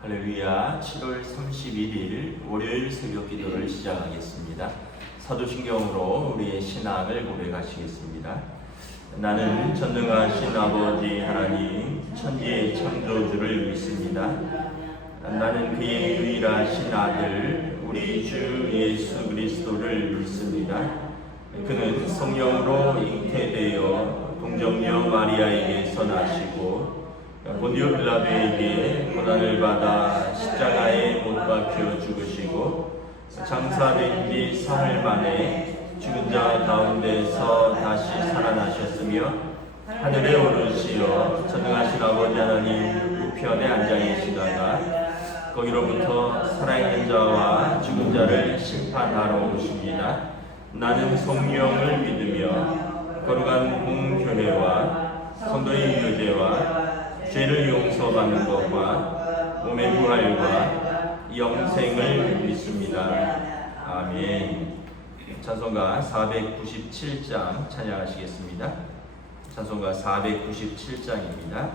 할렐루야. 7월 31일 월요일 새벽 기도를 시작하겠습니다. 사도신경으로 우리의 신앙을 고백하시겠습니다. 나는 전능하신 아버지 하나님 천지의 창조주를 믿습니다. 나는 그의 유일하신 아들 우리 주 예수 그리스도를 믿습니다. 그는 성령으로 잉태되어 동정녀 마리아에게서 나시고 본디오 빌라도에게 고난을 받아 십자가에 못 박혀 죽으시고 장사된 지 사흘 만에 죽은 자 가운데서 다시 살아나셨으며 하늘에 오르시어 전능하신 아버지 하나님 우편에 앉아 계시다가 거기로부터 살아있는 자와 죽은 자를 심판하러 오십니다. 나는 성령을 믿으며 거룩한 공교회와 성도의 유죄와 죄를 용서받는 것과 몸의 부활과 영생을 믿습니다. 아멘. 찬송가 497장 찬양하시겠습니다. 찬송가 497장입니다.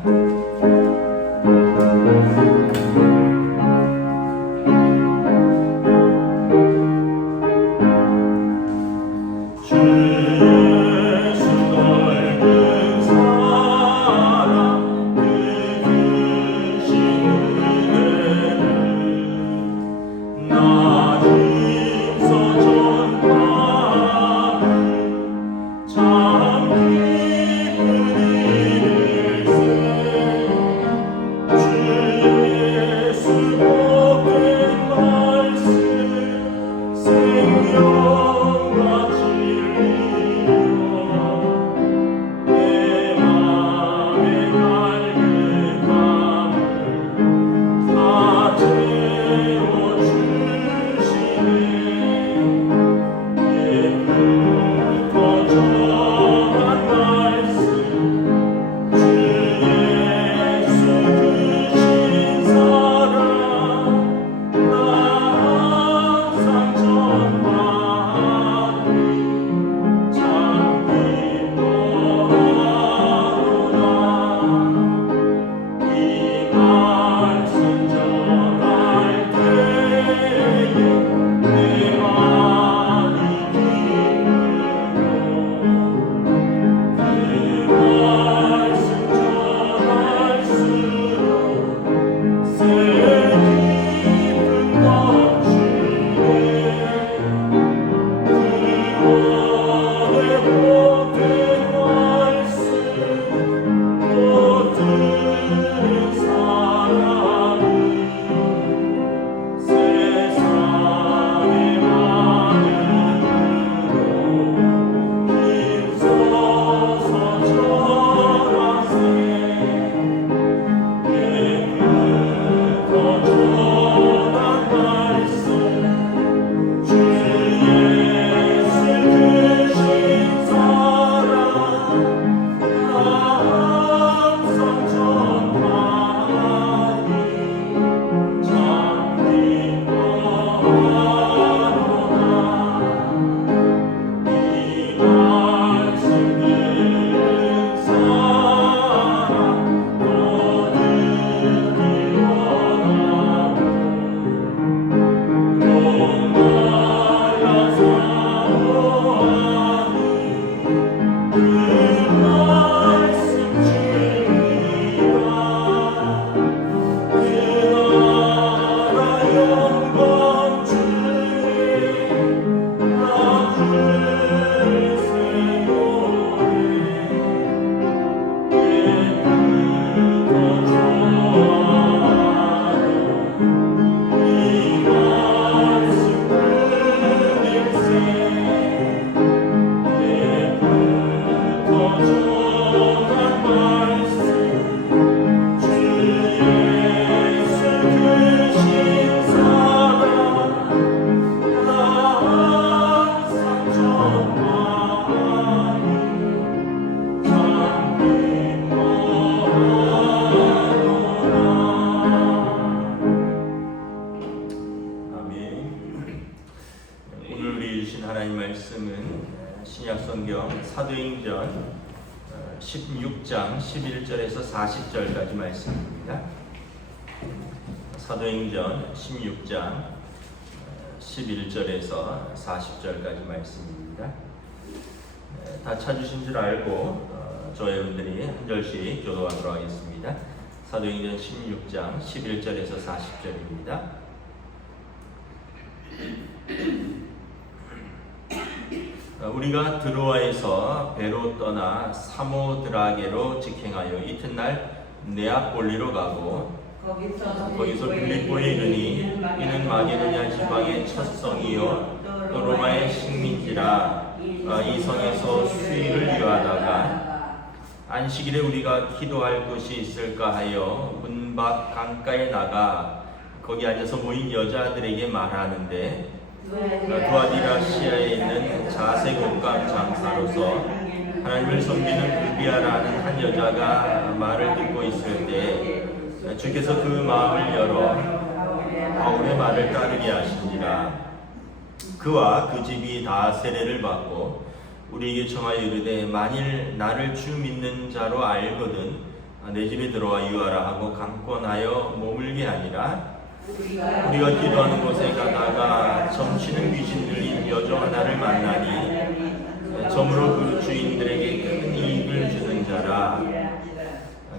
사도행전 16장 11절에서 40절까지 말씀입니다. 사도행전 16장 11절에서 40절까지 말씀입니다. 다 찾으신 줄 알고 저와 여러분들이 한 절씩 교도하도록 하겠습니다. 사도행전 16장 11절에서 40절입니다. 우리가 드로아에서 배로 떠나 사모드라게로 직행하여 이튿날 네아폴리로 가고 거기서 빌립보에 이르니 이는 마게도냐 지방의 첫 성이요 또 로마의 식민지라. 이 성에서 수일을 유하다가 안식일에 우리가 기도할 곳이 있을까 하여 문 밖 강가에 나가 거기 앉아서 모인 여자들에게 말하는데 두아디라시아에 있는 자색옷감 장사로서 하나님을 섬기는 루비아라는 한 여자가 말을 듣고 있을 때 주께서 그 마음을 열어 바울의 말을 따르게 하시니라. 그와 그 집이 다 세례를 받고 우리에게 청하여 이르되 만일 나를 주 믿는 자로 알거든 내 집에 들어와 유하라 하고 강권하여 머물게 하니라. 우리가 기도하는 곳에 가다가 점치는 귀신 들린 여종 하나를 만나니 점으로 그 주인들에게 큰 이익을 주는 자라.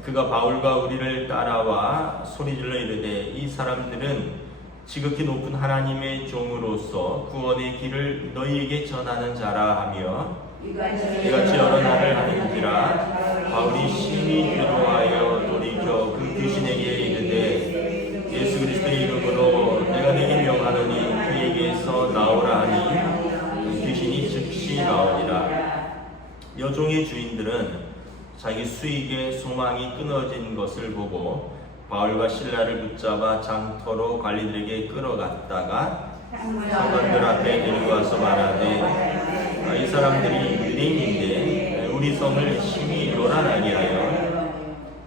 그가 바울과 우리를 따라와 소리질러 이르되 이 사람들은 지극히 높은 하나님의 종으로서 구원의 길을 너희에게 전하는 자라 하며 이같이 여러 날을 하는지라. 바울이 심히 괴로워하여 돌이켜 그 귀신에게 이르되 예수 그리스도의 이름으로 내가 네게 명하노니 그에게서 나오라 하니 그 귀신이 즉시 나오니라. 여종의 주인들은 자기 수익의 소망이 끊어진 것을 보고 바울과 실라를 붙잡아 장터로 관리들에게 끌어갔다가 상관들 앞에 데리고 와서 말하되 이 사람들이 유대인인데 우리 성을 심히 요란하게 하여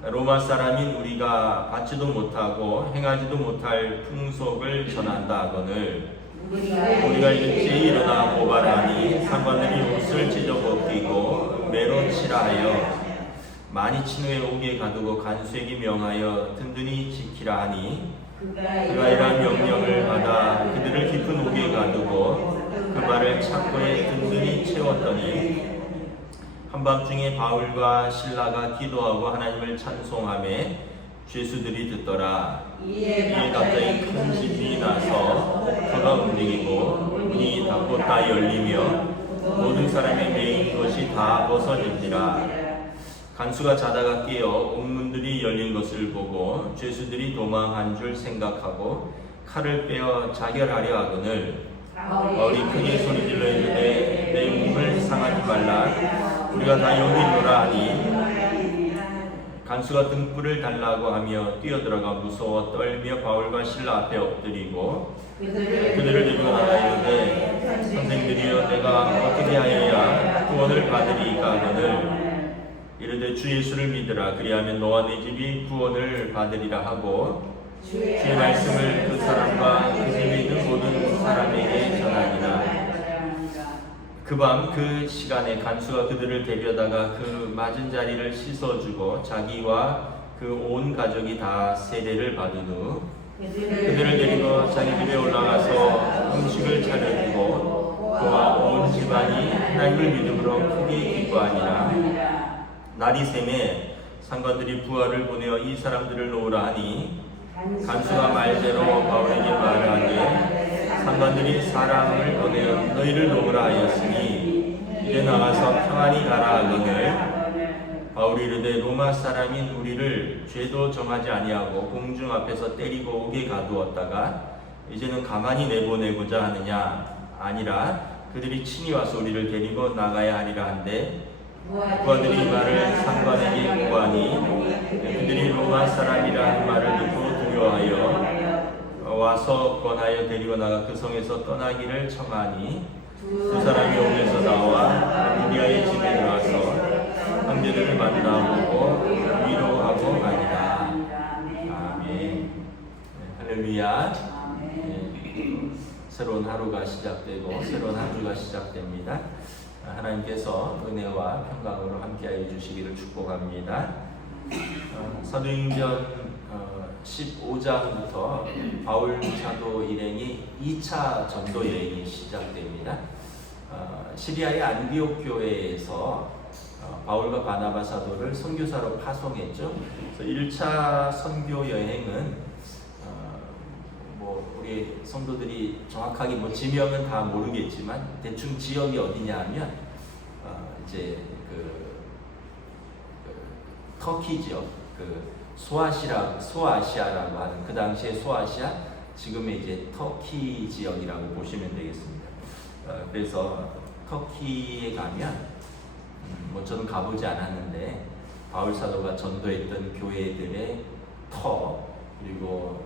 로마 사람인 우리가 받지도 못하고 행하지도 못할 풍속을 전한다 하거늘 우리가 일찍 일어나 고발하니 상관들이 옷을 찢어 벗기고 매로 치라 하여 많이 친 후에 옥에 가두고 간수에게 명하여 든든히 지키라 하니 그가 이러한 명령을 받아 그들을 깊은 옥에 가두고 그 발을 창고에 든든히 채웠더니 한밤중에 바울과 실라가 기도하고 하나님을 찬송하매 죄수들이 듣더라. 이에 갑자기 큰 지진이 나서 터가 움직이고 문이 닫고 열리며 모든 사람의 매인 것이 다 벗어진지라. 간수가 자다가 깨어 옥문들이 열린 것을 보고 죄수들이 도망한 줄 생각하고 칼을 빼어 자결하려 하거늘 바울이 크게 소리질러 이르되 내 몸을 상하지 말라. 우리가 다 여기 있노라 하니 간수가 등불을 달라고 하며 뛰어들어가 무서워 떨며 바울과 실라 앞에 엎드리고 그들을 데리고 나가 이르되 선생들이여 내가 어떻게 하여야 구원을 받으리이까 하거늘 이르되 주 예수를 믿으라. 그리하면 너와 네 집이 구원을 받으리라 하고 주의 말씀을 그 사람과 그 집에 있는 모든 사람에게 전하니라. 그 밤 그 시간에 간수가 그들을 데려다가 그 맞은 자리를 씻어주고 자기와 그 온 가족이 다 세례를 받은 후 그들을 데리고 자기 집에 올라가서 음식을 차려주고 그와 온 집안이 하나님을 믿음으로 크게 기뻐하니라. 날이 새매 상관들이 부하를 보내어 이 사람들을 놓으라 하니 간수가 말대로 바울에게 말하되 상관들이 사람을 보내어 너희를 놓으라 하였으니 이제 나가서 평안히 가라 하거늘 바울이 이르되 로마 사람인 우리를 죄도 정하지 아니하고 공중 앞에서 때리고 옥에 가두었다가 이제는 가만히 내보내고자 하느냐. 아니라 그들이 친히 와서 우리를 데리고 나가야 하리라 한데 부하들이 이 말을 상관에게 구하니 그들이 로마 사람이라는 말을 듣고 두려워하여 와서 권하여 데리고 나가 그 성에서 떠나기를 청하니 두 사람이 옥에서 나와 루디아의 집에 들어와서 형제들을 만나보고 위로하고 가니라. 아멘. 할렐루야. 새로운 하루가 시작되고 새로운 한 주가 시작됩니다. 하나님께서 은혜와 평강으로 함께하여 주시기를 축복합니다. 사도행전 15장부터 바울 사도 일행이 2차 전도 여행이 시작됩니다. 시리아의 안디옥 교회에서 바울과 바나바 사도를 선교사로 파송했죠. 그래서 1차 선교 여행은 우리 성도들이 정확하게 지명은 다 모르겠지만 대충 지역이 어디냐 하면 이제 터키 지역, 소아시아라고 하는 그 당시에 소아시아, 지금의 이제 터키 지역이라고 보시면 되겠습니다. 그래서 터키에 가면 저는 가보지 않았는데 바울 사도가 전도했던 교회들의 그리고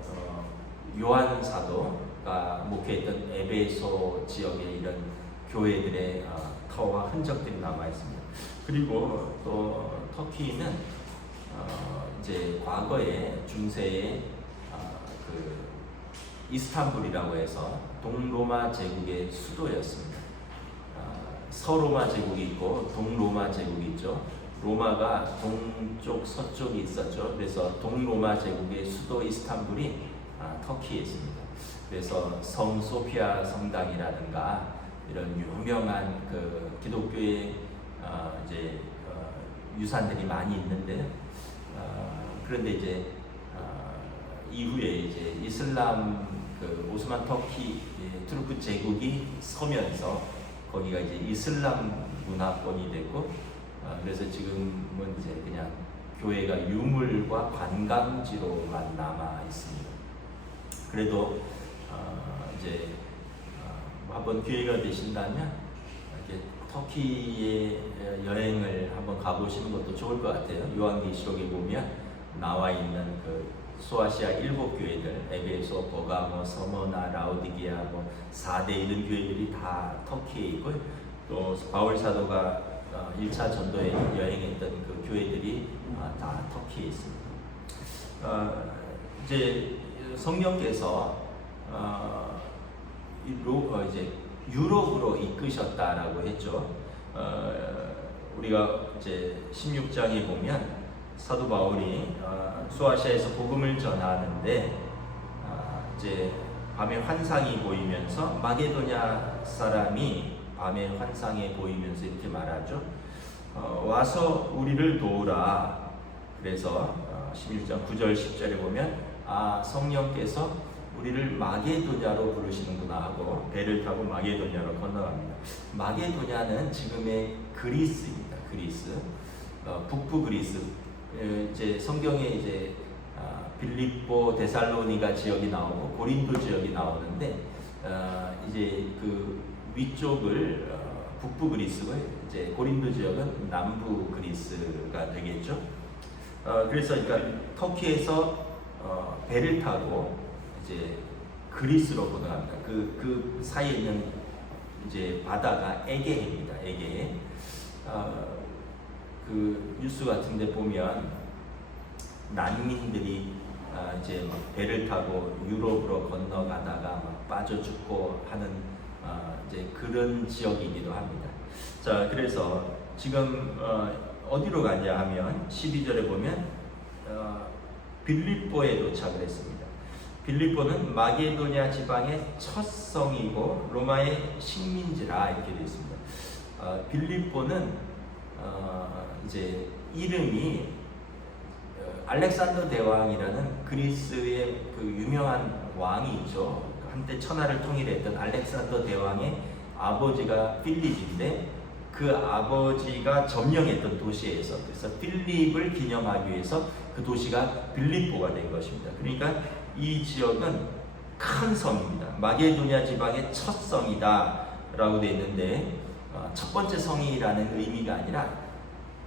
요한 사도가 목회했던 에베소 지역의 이런 교회들의 터와 흔적들이 남아 있습니다. 그리고 또 터키는 이제 과거에 중세에 이스탄불이라고 해서 동로마 제국의 수도였습니다. 서로마 제국이 있고 동로마 제국이 있죠. 로마가 동쪽 서쪽이 있었죠. 그래서 동로마 제국의 수도 이스탄불이 터키에 있습니다. 그래서 성 소피아 성당이라든가 이런 유명한 기독교의 이제 유산들이 많이 있는데 그런데 이제 이후에 이제 이슬람 오스만 터키 투르크 제국이 서면서 거기가 이제 이슬람 문화권이 됐고 그래서 지금은 이제 그냥 교회가 유물과 관광지로만 남아 있습니다. 그래도 이제 한번 기회가 되신다면 이렇게 터키에 여행을 한번 가보시는 것도 좋을 것 같아요. 요한계시록에 보면 나와 있는 소아시아 7교회들, 에베소, 버가모, 서머나, 라오디게아, 4대 이런 교회들이 다 터키에 있고, 또 바울 사도가 1차 전도에 여행했던 그 교회들이 다 터키에 있습니다. 이제 성령께서 이제 유럽으로 이끄셨다라고 했죠. 우리가 이제 16장에 보면 사도 바울이 소아시아에서 복음을 전하는데 이제 밤에 환상이 보이면서 마게도냐 사람이 밤에 환상에 보이면서 이렇게 말하죠. 와서 우리를 도우라. 그래서 11장 9절 10절에 보면 성령께서 우리를 마게도냐로 부르시는구나 하고 배를 타고 마게도냐로 건너갑니다. 마게도냐는 지금의 그리스입니다. 그리스, 북부 그리스. 이제 성경에 이제 빌립보, 데살로니가 지역이 나오고 고린도 지역이 나오는데 이제 그 위쪽을 북부 그리스고 이제 고린도 지역은 남부 그리스가 되겠죠. 그래서 그러니까 터키에서 배를 타고 이제 그리스로 건너갑니다. 그 사이에 있는 이제 바다가 에게해입니다. 에게해. 그 뉴스 같은데 보면 난민들이 이제 막 배를 타고 유럽으로 건너가다가 막 빠져 죽고 하는 이제 그런 지역이기도 합니다. 자, 그래서 지금 어디로 가냐 하면 12절에 보면 빌립보에 도착을 했습니다. 빌립보는 마게도냐 지방의 첫 성이고 로마의 식민지라 이렇게 되어 있습니다. 빌립보는 이제 이름이 알렉산더 대왕이라는 그리스의 그 유명한 왕이 있죠. 한때 천하를 통일했던 알렉산더 대왕의 아버지가 필립인데 그 아버지가 점령했던 도시에서 그래서 필립을 기념하기 위해서 그 도시가 빌립보가 된 것입니다. 그러니까 이 지역은 큰 성입니다. 마게도냐 지방의 첫 성이다 라고 되어 있는데 첫 번째 성이라는 의미가 아니라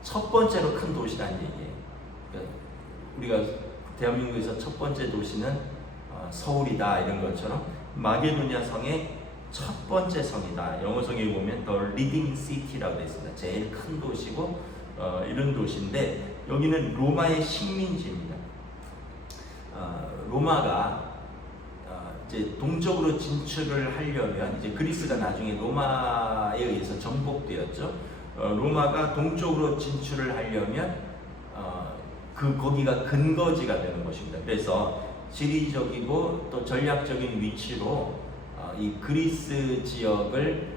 첫 번째로 큰 도시라는 얘기예요. 그러니까 우리가 대한민국에서 첫 번째 도시는 서울이다 이런 것처럼 마게도냐 성의 첫 번째 성이다. 영어성에 보면 The Leading City라고 되어 있습니다. 제일 큰 도시고 이런 도시인데 여기는 로마의 식민지입니다. 로마가 이제 동쪽으로 진출을 하려면 이제 그리스가 나중에 로마에 의해서 정복되었죠. 로마가 동쪽으로 진출을 하려면 거기가 근거지가 되는 것입니다. 그래서 지리적이고 또 전략적인 위치로 이 그리스 지역을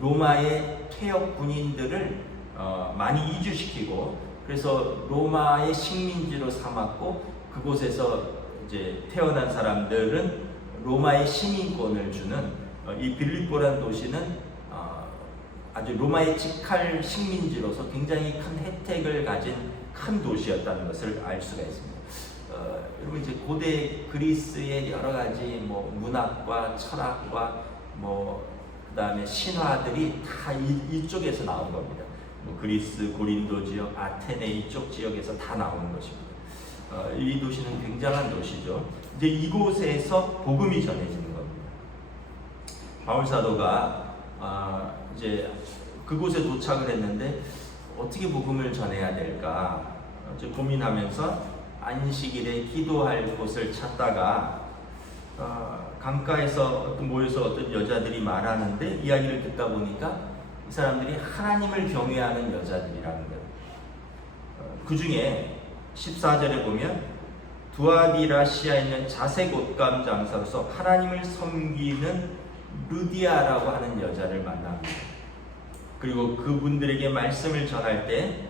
로마의 퇴역 군인들을 많이 이주시키고, 그래서 로마의 식민지로 삼았고, 그곳에서 이제 태어난 사람들은 로마의 시민권을 주는 이 빌립보라는 도시는 아주 로마의 직할 식민지로서 굉장히 큰 혜택을 가진 큰 도시였다는 것을 알 수가 있습니다. 여러분 이제 고대 그리스의 여러 가지 뭐 문학과 철학과 뭐 그다음에 신화들이 다 이쪽에서 나온 겁니다. 뭐 그리스 고린도 지역, 아테네 이쪽 지역에서 다 나오는 것입니다. 이 도시는 굉장한 도시죠. 이제 이곳에서 복음이 전해지는 겁니다. 바울 사도가 이제 그곳에 도착을 했는데 어떻게 복음을 전해야 될까 고민하면서 안식일에 기도할 곳을 찾다가 강가에서 모여서 어떤 여자들이 말하는데 이야기를 듣다 보니까 이 사람들이 하나님을 경외하는 여자들이라는 거예요. 그 중에 14절에 보면 두아디라시아에 있는 자색 옷감 장사로서 하나님을 섬기는 루디아라고 하는 여자를 만납니다. 그리고 그분들에게 말씀을 전할 때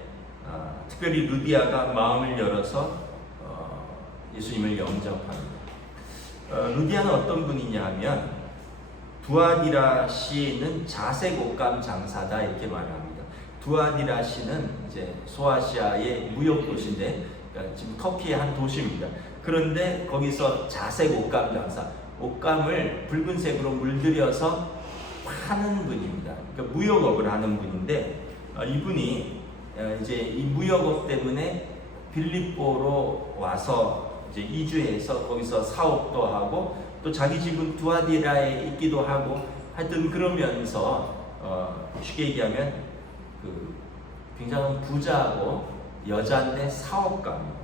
특별히 루디아가 마음을 열어서 예수님을 영접합니다. 루디아는 어떤 분이냐 하면 두아디라시에 있는 자색 옷감 장사다 이렇게 말합니다. 두아디라시는 이제 소아시아의 무역 도시인데 지금 터키의 한 도시입니다. 그런데 거기서 자색 옷감 장사, 옷감을 붉은색으로 물들여서 파는 분입니다. 그러니까 무역업을 하는 분인데 이분이 이제 이 무역업 때문에 빌립보로 와서 이제 이주해서 거기서 사업도 하고 또 자기 집은 두아디라에 있기도 하고 하여튼 그러면서 쉽게 얘기하면 그 굉장히 부자고 여자인데 사업가입니다.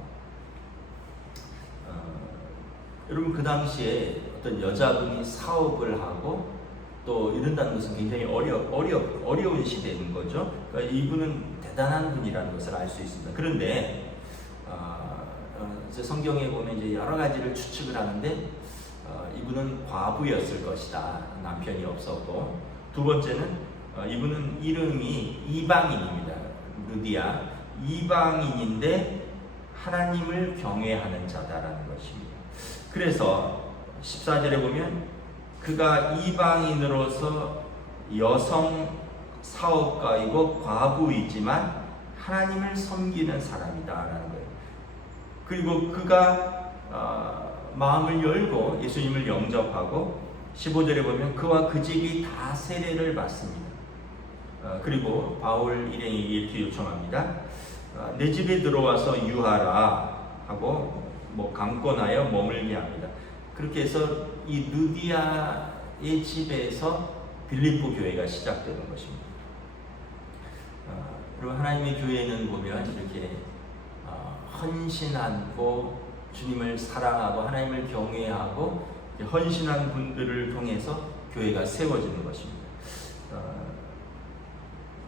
여러분 그 당시에 어떤 여자분이 사업을 하고 또 이런다는 것은 굉장히 어려운 시대인 거죠. 그러니까 이분은 대단한 분이라는 것을 알 수 있습니다. 그런데 이제 성경에 보면 이제 여러 가지를 추측을 하는데 이분은 과부였을 것이다. 남편이 없었고, 두 번째는 이분은 이름이 이방인입니다. 루디아, 이방인인데 하나님을 경외하는 자다라는 것입니다. 그래서 14절에 보면 그가 이방인으로서 여성 사업가이고 과부이지만 하나님을 섬기는 사람이다라는 거예요. 그리고 그가 마음을 열고 예수님을 영접하고 15절에 보면 그와 그 집이 다 세례를 받습니다. 그리고 바울 일행이 이렇게 요청합니다. 내 집에 들어와서 유하라 하고 뭐 강권하여 머물게 합니다. 그렇게 해서 이 루디아의 집에서 빌립보 교회가 시작되는 것입니다. 그리고 하나님의 교회는 보면 이렇게 헌신하고 주님을 사랑하고 하나님을 경외하고 헌신한 분들을 통해서 교회가 세워지는 것입니다.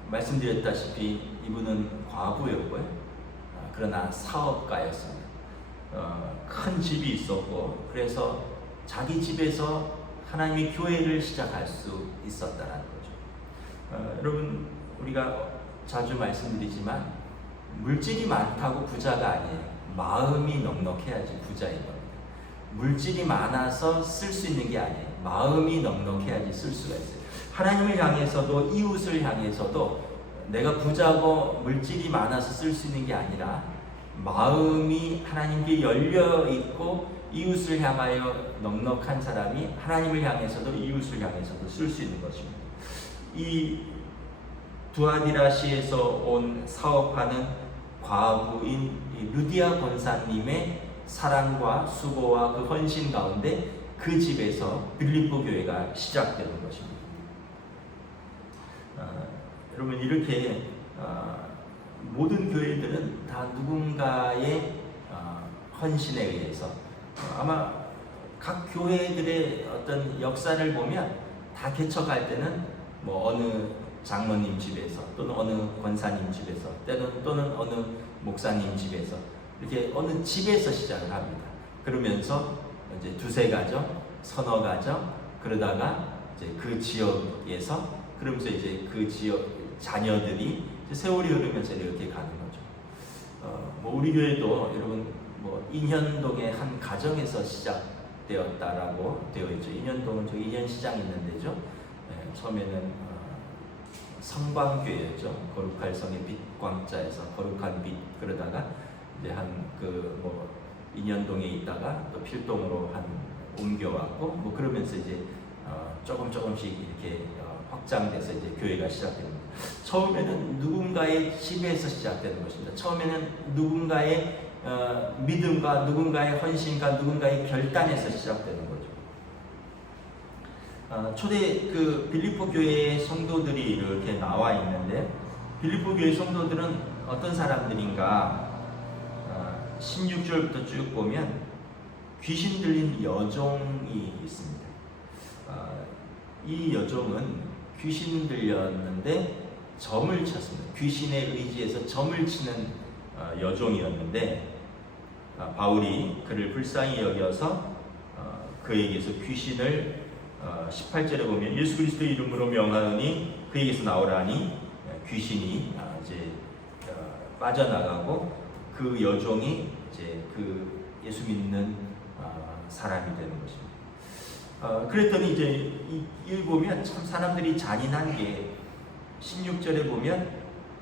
말씀드렸다시피 이분은 과부였고요. 그러나 사업가였습니다. 큰 집이 있었고 그래서 자기 집에서 하나님의 교회를 시작할 수 있었다는 거죠. 여러분 우리가 자주 말씀드리지만 물질이 많다고 부자가 아니에요. 마음이 넉넉해야지 부자인 겁니다. 물질이 많아서 쓸 수 있는 게 아니에요. 마음이 넉넉해야지 쓸 수가 있어요. 하나님을 향해서도 이웃을 향해서도 내가 부자고 물질이 많아서 쓸 수 있는 게 아니라 마음이 하나님께 열려 있고 이웃을 향하여 넉넉한 사람이 하나님을 향해서도 이웃을 향해서도 쓸 수 있는 것입니다. 이 두아디라시에서 온 사업하는 과부인 루디아 권사님의 사랑과 수고와 그 헌신 가운데 그 집에서 빌립보 교회가 시작되는 것입니다. 여러분 이렇게 모든 교회들은 다 누군가의 헌신에 의해서 아마 각 교회들의 어떤 역사를 보면 다 개척할 때는 뭐 어느 장로님 집에서 또는 어느 권사님 집에서 또는 어느 목사님 집에서 이렇게 어느 집에서 시작을 합니다. 그러면서 이제 두세 가정, 서너 가정, 그러다가 이제 그 지역에서 그러면서 이제 그 지역 자녀들이 이제 세월이 흐르면서 이렇게 가는 거죠. 뭐 우리 교회도 여러분 뭐 인현동의 한 가정에서 시작되었다라고 되어 있죠. 인현동은 저기 인현시장 있는 데죠. 처음에는 성광교회였죠. 거룩할 성의 빛 광자에서 거룩한 빛, 그러다가 이제 한 그 뭐 인현동에 있다가 또 필동으로 한 옮겨왔고 뭐 그러면서 이제 조금씩 이렇게 확장돼서 이제 교회가 시작됩니다. 처음에는 누군가의 집에서 시작되는 것입니다. 처음에는 누군가의 믿음과 누군가의 헌신과 누군가의 결단에서 시작되는 거죠. 초대 그 빌립보 교회의 성도들이 이렇게 나와 있는데, 빌립보 교회 성도들은 어떤 사람들인가? 16절부터 쭉 보면 귀신 들린 여종이 있습니다. 이 여종은 귀신 들렸는데 점을 쳤습니다. 귀신의 의지에서 점을 치는 여종이었는데, 바울이 그를 불쌍히 여겨서 그에게서 귀신을 18절에 보면 예수 그리스도의 이름으로 명하노니 그에게서 나오라니 귀신이 이제 빠져나가고 그 여종이 이제 그 예수 믿는 사람이 되는 것입니다. 그랬더니 이제 이 보면 참 사람들이 잔인한 게 16절에 보면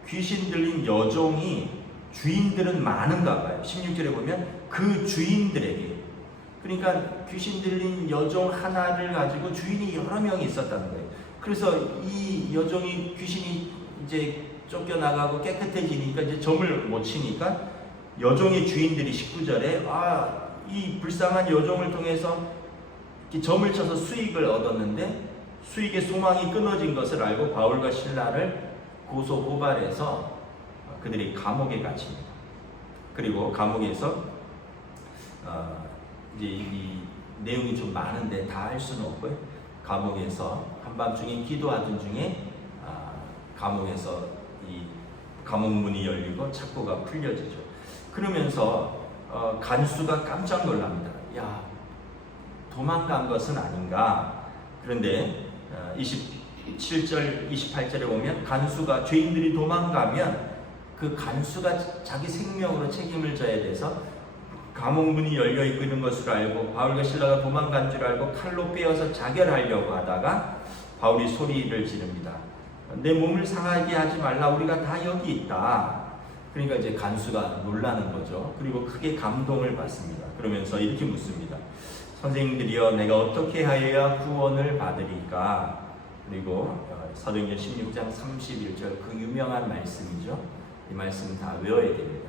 귀신 들린 여종이 주인들은 많은가 봐요. 16절에 보면 그 주인들에게, 그러니까 귀신 들린 여종 하나를 가지고 주인이 여러 명이 있었다는 거예요. 그래서 이 여종이 귀신이 이제 쫓겨나가고 깨끗해지니까 이제 점을 못 치니까 여종의 주인들이 19절에 이 불쌍한 여종을 통해서 점을 쳐서 수익을 얻었는데 수익의 소망이 끊어진 것을 알고 바울과 실라를 고소 고발해서 그들이 감옥에 갇힙니다. 그리고 감옥에서 이제 이 내용이 좀 많은데 다 할 수는 없고요. 감옥에서 한밤중에 기도하던 중에 감옥에서 이 감옥 문이 열리고 착고가 풀려지죠. 그러면서 간수가 깜짝 놀랍니다. 야, 도망간 것은 아닌가? 그런데 27절, 28절에 보면 간수가, 죄인들이 도망가면 그 간수가 자기 생명으로 책임을 져야 돼서 감옥 문이 열려 있고 있는 것을 알고 바울과 실라가 도망간 줄 알고 칼로 빼어서 자결하려고 하다가 바울이 소리를 지릅니다. 내 몸을 상하게 하지 말라, 우리가 다 여기 있다. 그러니까 이제 간수가 놀라는 거죠. 그리고 크게 감동을 받습니다. 그러면서 이렇게 묻습니다. 선생님들이여, 내가 어떻게 하여야 구원을 받으리까? 그리고 사도행전 16장 31절 그 유명한 말씀이죠. 이 말씀 다 외워야 됩니다.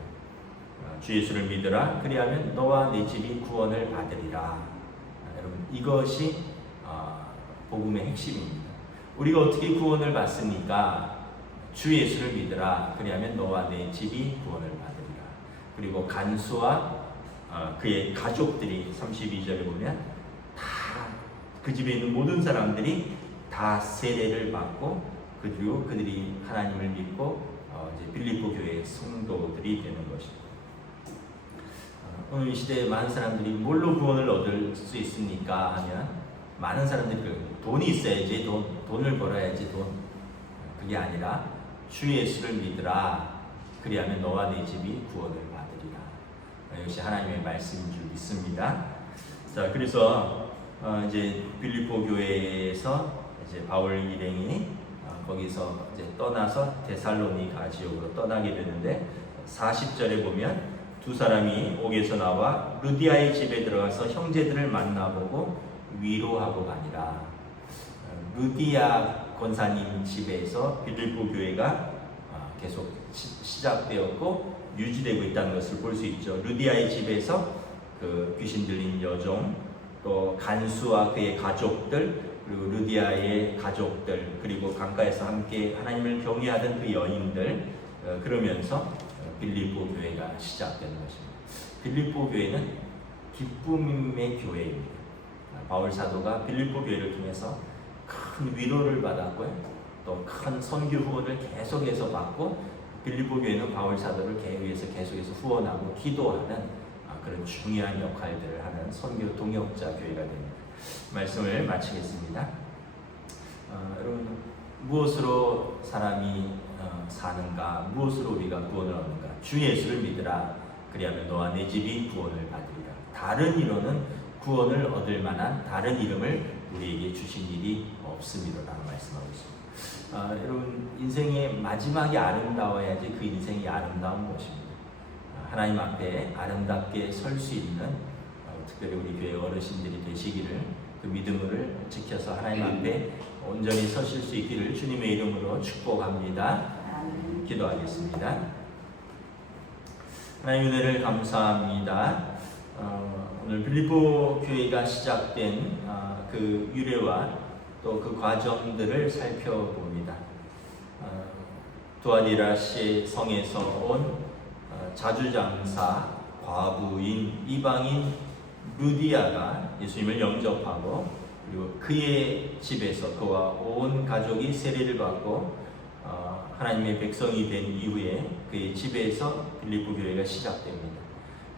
주 예수를 믿으라, 그리하면 너와 네 집이 구원을 받으리라. 여러분, 이것이 복음의 핵심입니다. 우리가 어떻게 구원을 받습니까? 주 예수를 믿으라, 그리하면 너와 내 집이 구원을 받으리라. 그리고 간수와 그의 가족들이 32절에 보면 다 그 집에 있는 모든 사람들이 다 세례를 받고 그리고 그들이 하나님을 믿고 이제 빌립보 교회의 성도들이 되는 것입니다. 오늘 이 시대에 많은 사람들이 뭘로 구원을 얻을 수 있습니까? 하면 많은 사람들이 돈이 있어야지, 돈을 벌어야지, 그게 아니라 주 예수를 믿으라, 그리하면 너와 내 집이 구원을 받으리라. 이것이 하나님의 말씀인 줄 믿습니다. 자, 그래서 이제 빌립보 교회에서 이제 바울 일행이 거기서 이제 떠나서 데살로니가 지역으로 떠나게 되는데 40절에 보면 두 사람이 옥에서 나와 루디아의 집에 들어가서 형제들을 만나보고 위로하고 가니라. 루디아 권사님 집에서 빌립보 교회가 계속 시작되었고 유지되고 있다는 것을 볼 수 있죠. 루디아의 집에서 그 귀신 들린 여종, 또 간수와 그의 가족들, 그리고 루디아의 가족들, 그리고 강가에서 함께 하나님을 경외하던 그 여인들, 그러면서 빌립보 교회가 시작되는 것입니다. 빌립보 교회는 기쁨의 교회입니다. 바울 사도가 빌립보 교회를 통해서 큰 위로를 받았고요, 또 큰 선교 후원을 계속해서 받고, 빌립보 교회는 바울 사도를 위해서 계속해서 후원하고 기도하는 그런 중요한 역할들을 하는 선교 동역자 교회가 됩니다. 말씀을 마치겠습니다. 여러분, 무엇으로 사람이 사는가? 무엇으로 우리가 구원을 얻는가? 주 예수를 믿으라. 그리하면 너와 내 집이 구원을 받으리라. 다른 이로는 구원을 얻을 만한 다른 이름을 우리에게 주신 일이 없음이로라고 말씀하고 있습니다. 여러분, 인생의 마지막이 아름다워야지 그 인생이 아름다운 것입니다. 하나님 앞에 아름답게 설 수 있는 특별히 우리 교회 어르신들이 되시기를, 그 믿음을 지켜서 하나님 앞에 온전히 서실 수 있기를 주님의 이름으로 축복합니다. 기도하겠습니다. 하나님 은혜를 감사합니다. 오늘 빌립보 교회가 시작된 그 유래와 또 그 과정들을 살펴봅니다. 두아디라시 성에서 온 자주장사, 과부인, 이방인 루디아가 예수님을 영접하고, 그리고 그의 집에서 그와 온 가족이 세례를 받고 하나님의 백성이 된 이후에 그의 집에서 빌립보 교회가 시작됩니다.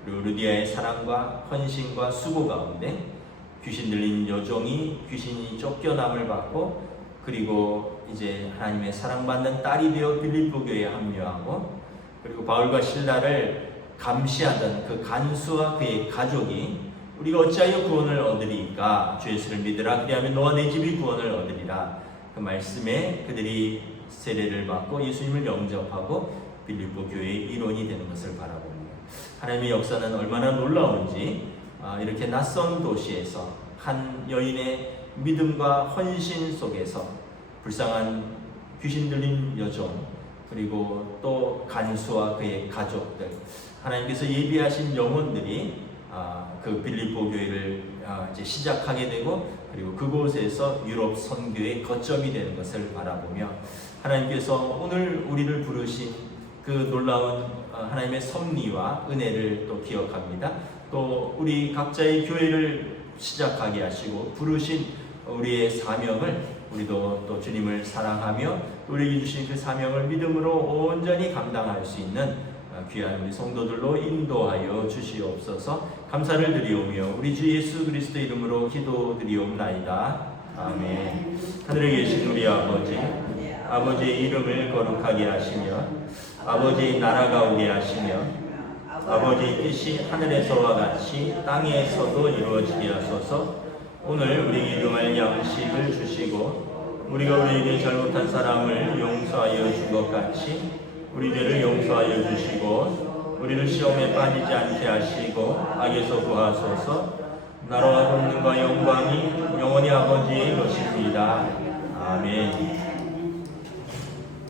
그리고 루디아의 사랑과 헌신과 수고 가운데 귀신 들린 여종이 귀신이 쫓겨남을 받고, 그리고 이제 하나님의 사랑받는 딸이 되어 빌립보 교회에 합류하고, 그리고 바울과 실라를 감시하던 그 간수와 그의 가족이 우리가 어찌하여 구원을 얻으리까? 주 예수를 믿으라. 그리하면 너와 내 집이 구원을 얻으리라. 그 말씀에 그들이 세례를 받고 예수님을 영접하고 빌립보 교회의 일원이 되는 것을 바라봅니다. 하나님의 역사는 얼마나 놀라운지, 이렇게 낯선 도시에서 한 여인의 믿음과 헌신 속에서 불쌍한 귀신 들린 여종, 그리고 또 간수와 그의 가족들, 하나님께서 예비하신 영혼들이 그 빌립보 교회를 이제 시작하게 되고, 그리고 그곳에서 유럽 선교의 거점이 되는 것을 바라보며, 하나님께서 오늘 우리를 부르신 그 놀라운 하나님의 섭리와 은혜를 또 기억합니다. 또 우리 각자의 교회를 시작하게 하시고 부르신 우리의 사명을, 우리도 또 주님을 사랑하며 우리에게 주신 그 사명을 믿음으로 온전히 감당할 수 있는 귀한 우리 성도들로 인도하여 주시옵소서. 감사를 드리오며 우리 주 예수 그리스도 이름으로 기도드리옵나이다. 아멘. 하늘에 계신 우리 아버지, 아버지의 이름을 거룩하게 하시며 아버지의 나라가 오게 하시며 아버지의 뜻이 하늘에서와 같이 땅에서도 이루어지게 하소서. 오늘 우리에게 일용할 양식을 주시고 우리가 우리에게 잘못한 사람을 용서하여 준 것 같이 우리 죄를 용서하여 주시고 우리를 시험에 빠지지 않게 하시고 악에서 구하소서. 나라와 권능과 영광이 영원히 아버지의 것입니다. 아멘.